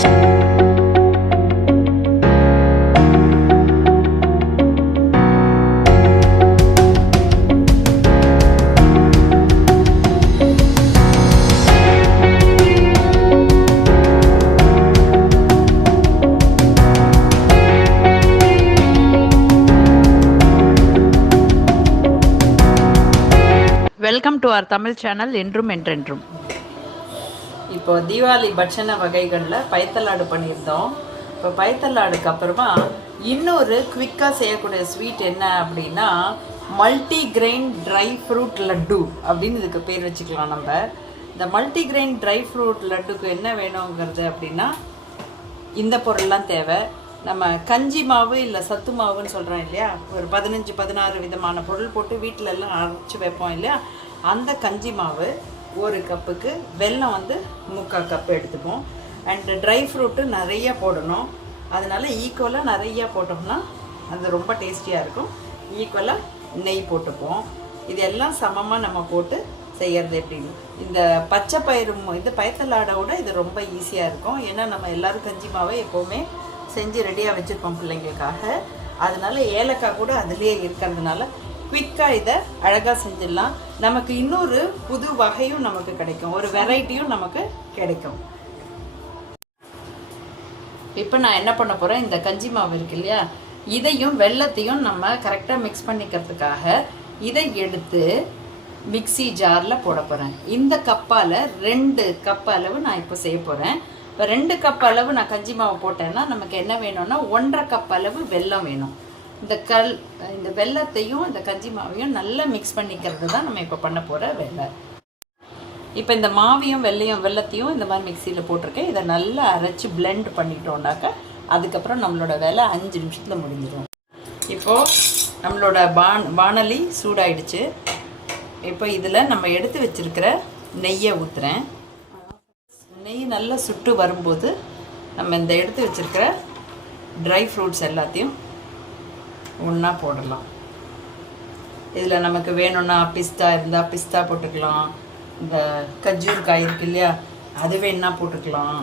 Welcome to our Tamil channel என்றும் என்றென்றும். இப்போ தீபாவளி பட்சண வகைகளில் பைத்தலாடு பண்ணியிருந்தோம். இப்போ பைத்தலாடுக்கு அப்புறமா இன்னொரு குவிக்காக செய்யக்கூடிய ஸ்வீட் என்ன அப்படின்னா multi grain dry fruit laddu அப்படின்னு இதுக்கு பேர் வச்சுக்கலாம். நம்ம இந்த மல்டி கிரெயின் ட்ரை ஃப்ரூட் லட்டுக்கு என்ன வேணுங்கிறது அப்படின்னா இந்த பொருள்லாம் தேவை. நம்ம கஞ்சி மாவு இல்லை சத்து மாவுன்னு சொல்கிறோம் இல்லையா, ஒரு 15-16 விதமான பொருள் போட்டு வீட்டிலலாம் அரைச்சி வைப்போம் இல்லையா, அந்த கஞ்சி மாவு ஒரு கப்புக்கு, வெல்லம் வந்து 3/4 கப்பு எடுத்துப்போம். அண்டு ட்ரை ஃப்ரூட்டு நிறைய போடணும். அதனால் ஈக்குவலாக நிறையா போட்டோம்னா அது ரொம்ப டேஸ்டியாக இருக்கும். ஈக்குவலாக நெய் போட்டுப்போம். இது எல்லாம் சமமாக நம்ம போட்டு செய்கிறது எப்படின்னு. இந்த பச்சை பயிறு இது பைத்தலாடோட இது ரொம்ப ஈஸியாக இருக்கும். ஏன்னா நம்ம எல்லோரும் கஞ்சி மாவை எப்போவுமே செஞ்சு ரெடியாக வச்சுருப்போம் பிள்ளைங்களுக்காக. அதனால் ஏலக்காய் கூட அதுலேயே இருக்கிறதுனால குவிக்காக இதை அழகாக செஞ்சிடலாம். நமக்கு இன்னொரு புது வகையும் நமக்கு கிடைக்கும், ஒரு வெரைட்டியும் நமக்கு கிடைக்கும். இப்போ நான் என்ன பண்ண போகிறேன், இந்த கஞ்சி மாவு இருக்கு இல்லையா, இதையும் வெல்லத்தையும் நம்ம கரெக்டாக மிக்ஸ் பண்ணிக்கிறதுக்காக இதை எடுத்து மிக்ஸி ஜாரில் போட போகிறேன். இந்த கப்பால் 2 கப் அளவு நான் இப்போ செய்ய போகிறேன். இப்போ 2 கப் அளவு நான் கஞ்சி மாவு போட்டேன்னா நமக்கு என்ன வேணும்னா 1.5 கப் அளவு வெல்லம் வேணும். இந்த வெல்லத்தையும் இந்த கஞ்சி மாவையும் நல்லா மிக்ஸ் பண்ணிக்கிறது தான் நம்ம இப்போ பண்ண போகிற வேலை. இப்போ இந்த மாவையும் வெல்லத்தையும் இந்த மாதிரி மிக்சியில் போட்டிருக்கேன். இதை நல்லா அரைச்சி பிளெண்ட் பண்ணிட்டோம்னாக்க அதுக்கப்புறம் நம்மளோட வேலை 5 நிமிஷத்தில் முடிஞ்சிடும். இப்போது நம்மளோட வானலி சூடாயிடுச்சு. இப்போ இதில் நம்ம எடுத்து வச்சுருக்கிற நெய்யை ஊற்றுறேன். நெய் நல்லா சுட்டு வரும்போது நம்ம இந்த எடுத்து வச்சுருக்கிற ட்ரை ஃப்ரூட்ஸ் எல்லாத்தையும் ஒன்றா போடலாம். இதில் நமக்கு வேணும்னா பிஸ்தா இருந்தால் பிஸ்தா போட்டுக்கலாம், இந்த கஜூர் காய் இருக்கு இல்லையா அது வேணால் போட்டுக்கலாம்,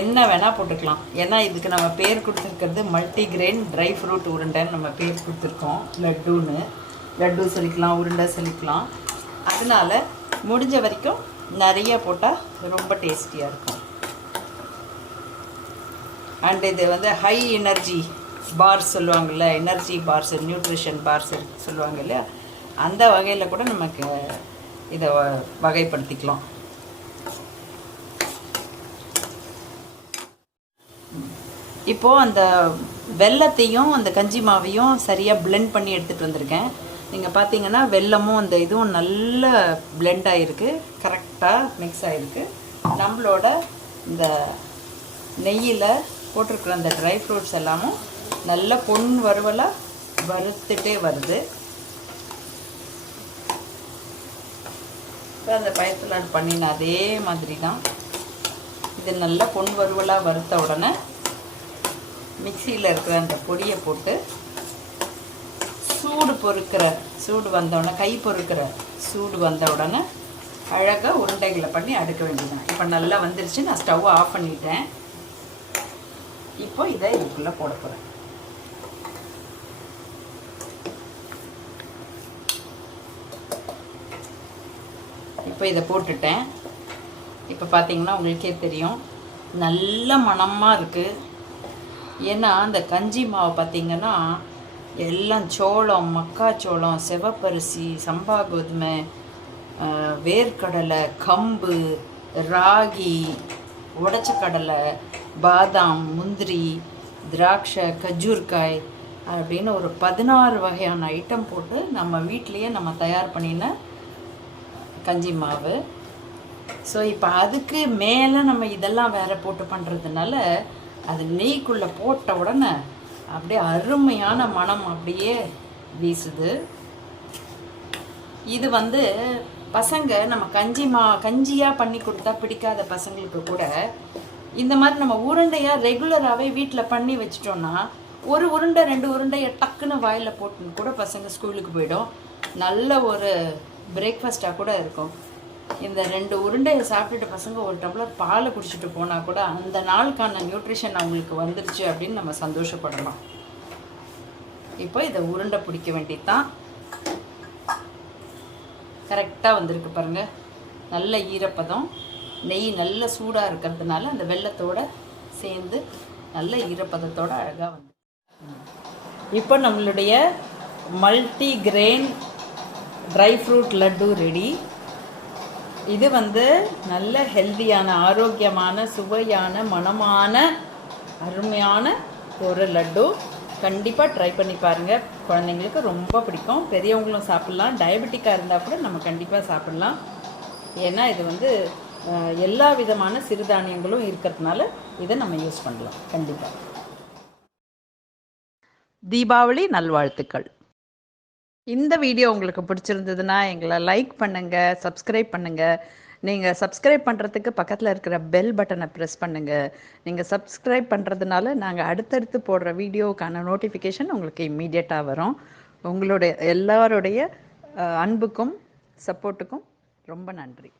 என்ன வேணால் போட்டுக்கலாம். ஏன்னா இதுக்கு நம்ம பேர் கொடுத்துருக்கிறது மல்டி கிரெயின் ட்ரை ஃப்ரூட் உருண்டைன்னு நம்ம பேர் கொடுத்துருக்கோம். லட்டு சொல்லிக்கலாம், உருண்டை சொல்லிக்கலாம். அதனால் முடிஞ்ச வரைக்கும் நிறைய போட்டால் ரொம்ப டேஸ்டியாக இருக்கும். அண்ட் இது வந்து ஹை எனர்ஜி பார்ஸ் சொல்லுவாங்கள்ல, எனர்ஜி பார்ஸ், நியூட்ரிஷன் பார்ஸ் சொல்லுவாங்க இல்லையா, அந்த வகையில் கூட நமக்கு இதை வகைப்படுத்திக்கலாம். இப்போது அந்த வெல்லத்தையும் அந்த கஞ்சி மாவையும் சரியாக பிளெண்ட் பண்ணி எடுத்துகிட்டு வந்திருக்கேன். நீங்கள் பார்த்தீங்கன்னா வெல்லமும் அந்த இதுவும் நல்ல பிளெண்ட் ஆகிருக்கு, கரெக்டாக மிக்ஸ் ஆகிருக்கு. நம்மளோட இந்த நெய்யில் போட்டிருக்கிற அந்த ட்ரை ஃப்ரூட்ஸ் எல்லாமும் நல்ல பொன் வறுவலாக வறுத்துட்டே வருது. இப்போ அந்த பைத்தலாடு பண்ணின அதே மாதிரி தான் இது நல்ல பொன் வறுவலாக வறுத்த உடனே மிக்சியில் இருக்கிற அந்த பொடியை போட்டு சூடு வந்தவுடனே கை பொறுக்கிற சூடு வந்த உடனே அழகாக உருண்டைகளை பண்ணி அடுக்க வேண்டியதுதான். இப்போ நல்லா வந்துருச்சு. நான் ஸ்டவ் ஆஃப் பண்ணிட்டேன். இப்போ இதை இதுக்குள்ளே போட போகிறேன். இப்போ இதை போட்டுட்டேன். இப்போ பார்த்தீங்கன்னா உங்களுக்கே தெரியும் நல்ல மணமாக இருக்குது. ஏன்னா அந்த கஞ்சி மாவு பார்த்திங்கன்னா எல்லாம் சோளம், மக்காச்சோளம், சிவப்பரிசி, சம்பா கோதுமை, வேர்க்கடலை, கம்பு, ராகி, உடைச்ச கடலை, பாதாம், முந்திரி, திராட்சை, கஜூர்காய் அப்படின்னு ஒரு 16 வகையான ஐட்டம் போட்டு நம்ம வீட்லேயே நம்ம தயார் பண்ணின கஞ்சி மாவு. ஸோ இப்போ அதுக்கு மேலே நம்ம இதெல்லாம் வேறு போட்டு பண்ணுறதுனால அது நெய்க்குள்ளே போட்ட உடனே அப்படியே அருமையான மனம் அப்படியே வீசுது. இது வந்து பசங்க நம்ம கஞ்சியாக பண்ணி கொடுத்தா பிடிக்காத பசங்களுக்கு கூட இந்த மாதிரி நம்ம உருண்டையாக ரெகுலராகவே வீட்டில் பண்ணி வச்சிட்டோன்னா ஒரு உருண்டை 2 உருண்டையை டக்குன்னு வாயில் போட்டுன்னு கூட பசங்க ஸ்கூலுக்கு போயிடும். நல்ல ஒரு பிரேக்ஃபாஸ்ட்டாக கூட இருக்கும். இந்த 2 உருண்டையை சாப்பிட்டுட்டு பசங்க ஒரு டம்ளர் பால் குடிச்சிட்டு போனால் கூட அந்த நாளுக்கான நியூட்ரிஷன் அவங்களுக்கு வந்துருச்சு அப்படின்னு நம்ம சந்தோஷப்படலாம். இப்போ இதை உருண்டை பிடிக்க வேண்டியதுதான். கரெக்டாக வந்திருக்கு பாருங்கள். நல்ல ஈரப்பதம், நெய் நல்ல சூடாக இருக்கிறதுனால அந்த வெல்லத்தோடு சேர்ந்து நல்ல ஈரப்பதத்தோடு அழகாக வந்து. இப்போ நம்மளுடைய multi grain dry fruit laddu ready. இது வந்து நல்ல ஹெல்தியான, ஆரோக்கியமான, சுவையான, மணமான, அருமையான ஒரு லட்டு. கண்டிப்பாக ட்ரை பண்ணி பாருங்கள். குழந்தைங்களுக்கு ரொம்ப பிடிக்கும். பெரியவங்களும் சாப்பிட்லாம். டயபெட்டிக்காக இருந்தால் கூட நம்ம கண்டிப்பாக சாப்பிட்லாம். ஏன்னா இது வந்து எல்லா விதமான சிறுதானியங்களும் இருக்கிறதுனால இதை நம்ம யூஸ் பண்ணலாம். கண்டிப்பாக. தீபாவளி நல்வாழ்த்துக்கள். இந்த வீடியோ உங்களுக்கு பிடிச்சிருந்ததுன்னா எங்களை லைக் பண்ணுங்கள், சப்ஸ்கிரைப் பண்ணுங்கள். நீங்கள் சப்ஸ்கிரைப் பண்ணுறதுக்கு பக்கத்தில் இருக்கிற பெல் பட்டனை ப்ரெஸ் பண்ணுங்கள். நீங்கள் சப்ஸ்கிரைப் பண்ணுறதுனால நாங்கள் அடுத்தடுத்து போடுற வீடியோவுக்கான நோட்டிஃபிகேஷன் உங்களுக்கு இம்மீடியட்டாக வரும். உங்களுடைய எல்லாருடைய அன்புக்கும் சப்போர்ட்டுக்கும் ரொம்ப நன்றி.